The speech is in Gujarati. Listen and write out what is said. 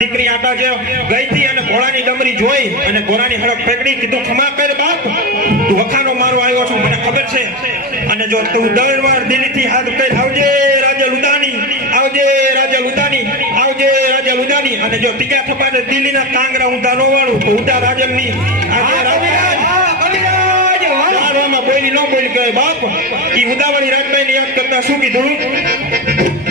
દીકરી આટા જે ગઈ થી અને ઘોડાની ડમરી જોઈ અને ઘોડાની હડક ફેંકડી કીધું ખમા કર બાપ તું વખાનો મારો આવ્યો છું મને ખબર છે અને જો તું દરવાર દિલ્હીથી હાથ કરી આવજે રાજા લુદાની આવજે રાજા લુદાની આવજે રાજા લુદાની અને જો ટીકા થપાને દિલ્હીના કાંગરા ઊંધા નો વાળું તો ઊંધા રાજલની આજે રાજા બોલી ન બોલી કહે બાપ ઈ ઉદાવાળી રાજભાઈને યાદ કરતા શું કીધું